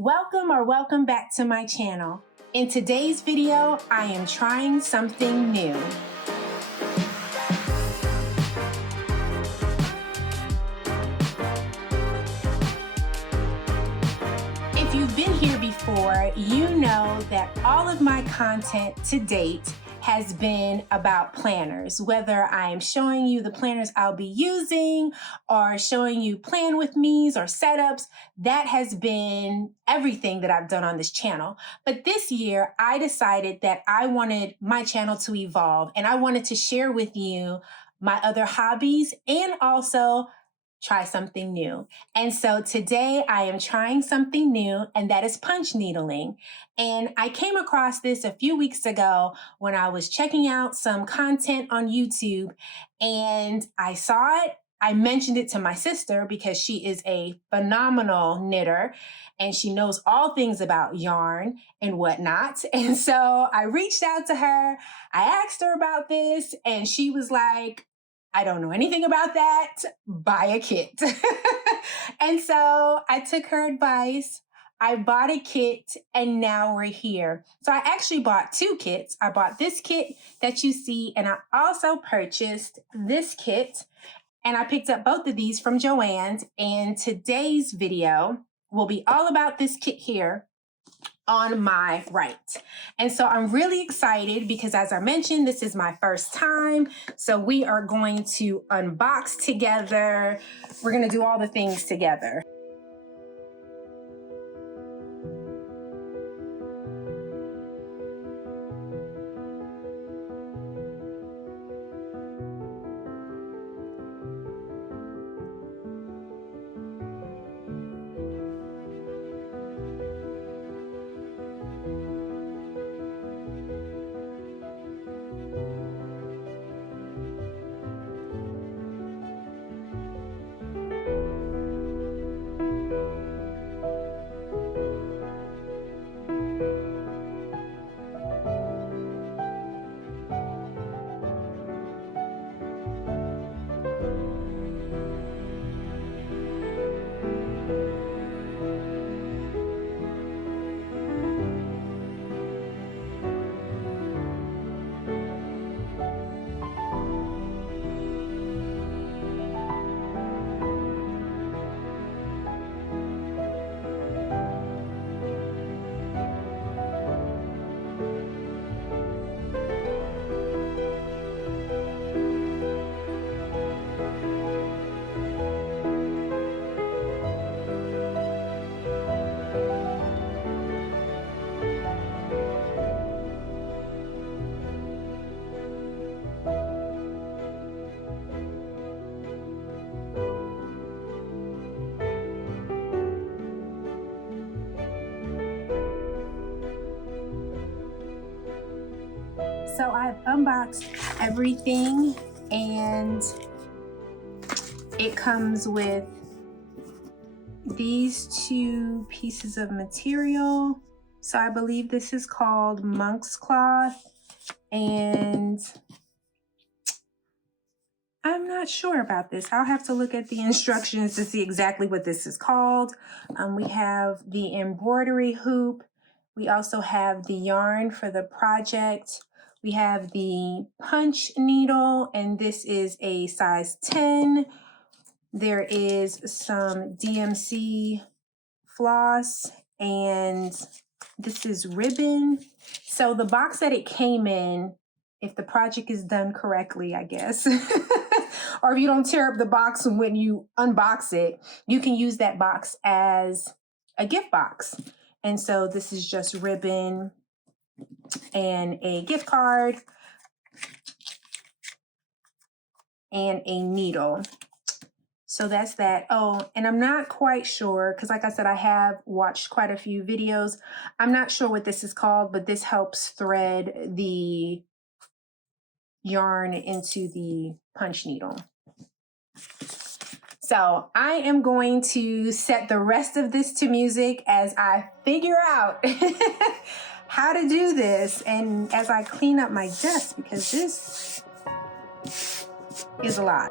Welcome back to my channel. In today's video, I am trying something new. If you've been here before, you know that all of my content to date has been about planners, whether I'm showing you the planners I'll be using or showing you plan with me's or setups. That has been everything that I've done on this channel. But this year, I decided that I wanted my channel to evolve and I wanted to share with you my other hobbies and also try something new. And so today I am trying something new, and that is punch needling. And I came across this a few weeks ago when I was checking out some content on YouTube, and I saw it. I mentioned it to my sister because she is a phenomenal knitter and she knows all things about yarn and whatnot. And so I reached out to her. I asked her about this, and she was like, I don't know anything about that. Buy a kit. And so I took her advice. I bought a kit and now we're here. So I actually bought two kits. I bought this kit that you see, and I also purchased this kit, and I picked up both of these from Joann's. And today's video will be all about this kit here on my right. And so I'm really excited because, as I mentioned, this is my first time. So we are going to unbox together. We're going to do all the things together. So I've unboxed everything, and it comes with these two pieces of material. So I believe this is called monk's cloth, and I'm not sure about this. I'll have to look at the instructions to see exactly what this is called. We have the embroidery hoop. We also have the yarn for the project. We have the punch needle, and this is a size 10. There is some DMC floss, and this is ribbon. So the box that it came in, if the project is done correctly, I guess, or if you don't tear up the box when you unbox it, you can use that box as a gift box. And so this is just ribbon and a gift card and a needle. So that's that. Oh, and I'm not quite sure, because like I said, I have watched quite a few videos. I'm not sure what this is called, but this helps thread the yarn into the punch needle. So I am going to set the rest of this to music as I figure out how to do this, and as I clean up my desk, because this is a lot.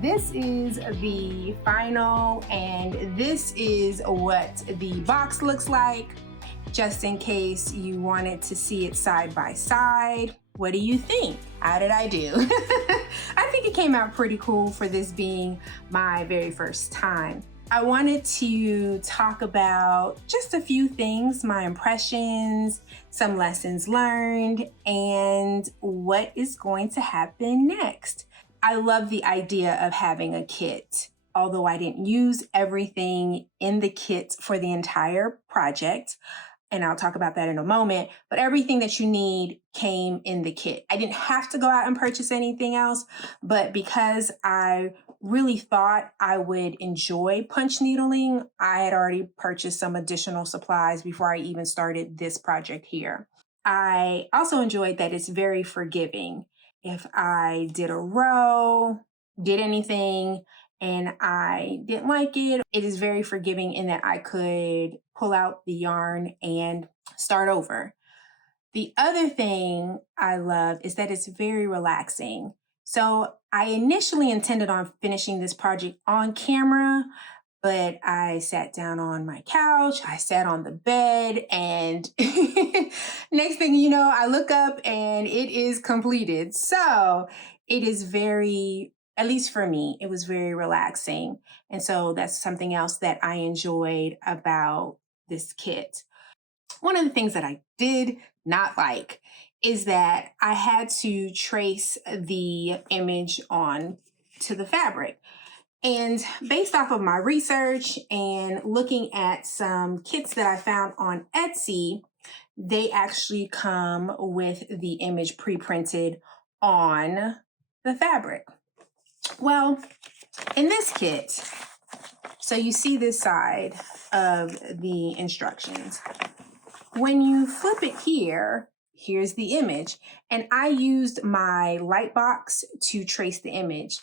This is the final, and this is what the box looks like, just in case you wanted to see it side by side. What do you think? How did I do? I think it came out pretty cool for this being my very first time. I wanted to talk about just a few things, my impressions, some lessons learned, and what is going to happen next. I love the idea of having a kit. Although I didn't use everything in the kit for the entire project, and I'll talk about that in a moment, but everything that you need came in the kit. I didn't have to go out and purchase anything else, but because I really thought I would enjoy punch needling, I had already purchased some additional supplies before I even started this project here. I also enjoyed that it's very forgiving. If I did a row, did anything, and I didn't like it, it is very forgiving in that I could pull out the yarn and start over. The other thing I love is that it's very relaxing. So I initially intended on finishing this project on camera, but I sat down on my couch, I sat on the bed, and next thing you know, I look up and it is completed. So it is very, at least for me, it was very relaxing. And so that's something else that I enjoyed about this kit. One of the things that I did not like is that I had to trace the image on to the fabric. And based off of my research and looking at some kits that I found on Etsy, they actually come with the image pre-printed on the fabric. Well, in this kit, so you see this side of the instructions. When you flip it here, here's the image. And I used my light box to trace the image.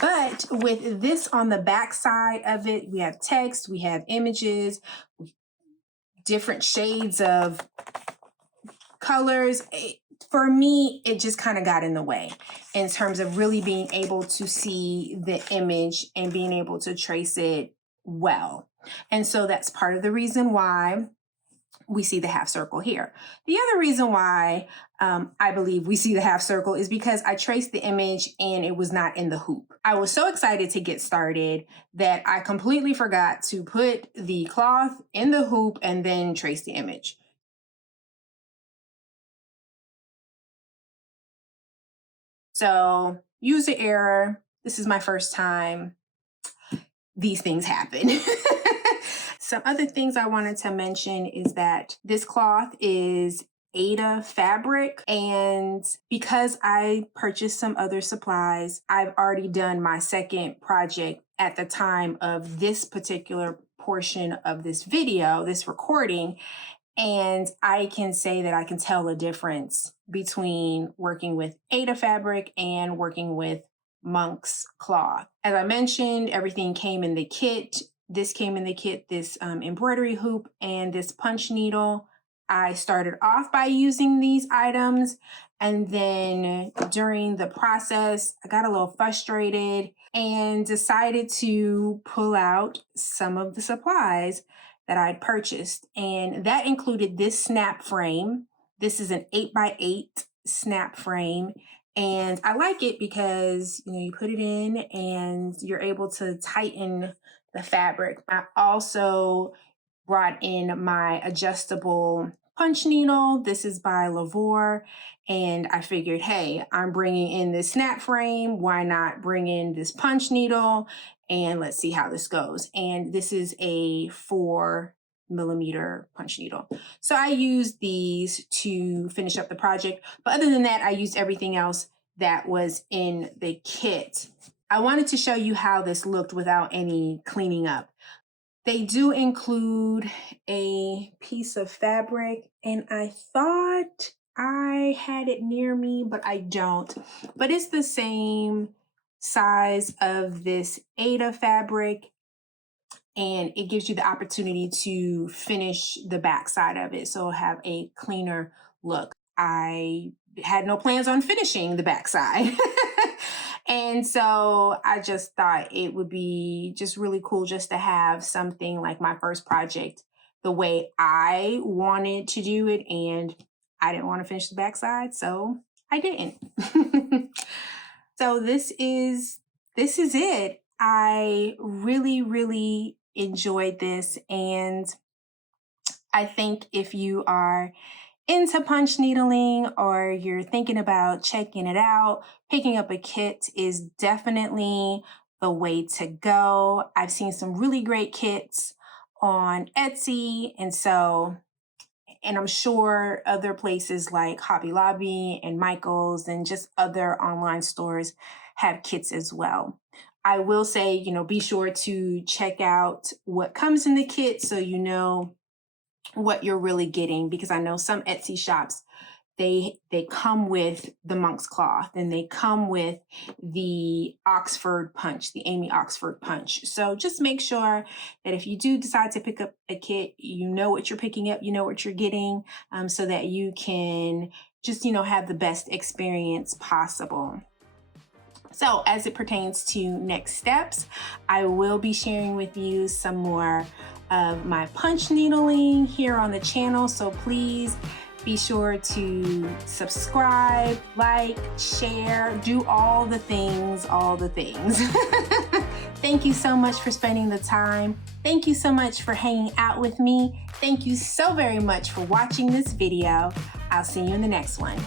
But with this on the back side of it, we have text, we have images, different shades of colors. For me, it just kind of got in the way in terms of really being able to see the image and being able to trace it well. And so that's part of the reason why we see the half circle here. The other reason why I believe we see the half circle is because I traced the image and it was not in the hoop. I was so excited to get started that I completely forgot to put the cloth in the hoop and then trace the image. So user error. This is my first time. These things happen. Some other things I wanted to mention is that this cloth is Ada fabric, and because I purchased some other supplies, I've already done my second project at the time of this particular portion of this video, this recording, and I can say that I can tell the difference between working with Ada fabric and working with Monk's cloth. As I mentioned, everything came in the kit. This came in the kit, this embroidery hoop and this punch needle. I started off by using these items, and then during the process, I got a little frustrated and decided to pull out some of the supplies that I'd purchased. And that included this snap frame. This is an 8x8 snap frame. And I like it because, you put it in and you're able to tighten the fabric. I also brought in my adjustable punch needle. This is by Lavore. And I figured, hey, I'm bringing in this snap frame. Why not bring in this punch needle? And let's see how this goes. And this is a 4mm punch needle. So I used these to finish up the project. But other than that, I used everything else that was in the kit. I wanted to show you how this looked without any cleaning up. They do include a piece of fabric, and I thought I had it near me, but I don't. But it's the same size of this Ada fabric, and it gives you the opportunity to finish the back side of it, so it'll have a cleaner look. I had no plans on finishing the back side. And so I just thought it would be just really cool just to have something like my first project the way I wanted to do it. And I didn't want to finish the backside, so I didn't. So this is it. I really, really enjoyed this. And I think if you are into punch needling or you're thinking about checking it out, picking up a kit is definitely the way to go. I've seen some really great kits on Etsy, and I'm sure other places like Hobby Lobby and Michael's and just other online stores have kits as well. I will say, be sure to check out what comes in the kit so you know what you're really getting, because I know some Etsy shops, they come with the monk's cloth and they come with the Oxford punch, the Amy Oxford punch. So just make sure that if you do decide to pick up a kit, you know what you're picking up, you know what you're getting, so that you can just, have the best experience possible. So as it pertains to next steps, I will be sharing with you some more of my punch needling here on the channel. So please be sure to subscribe, like, share, do all the things, Thank you so much for spending the time. Thank you so much for hanging out with me. Thank you so very much for watching this video. I'll see you in the next one.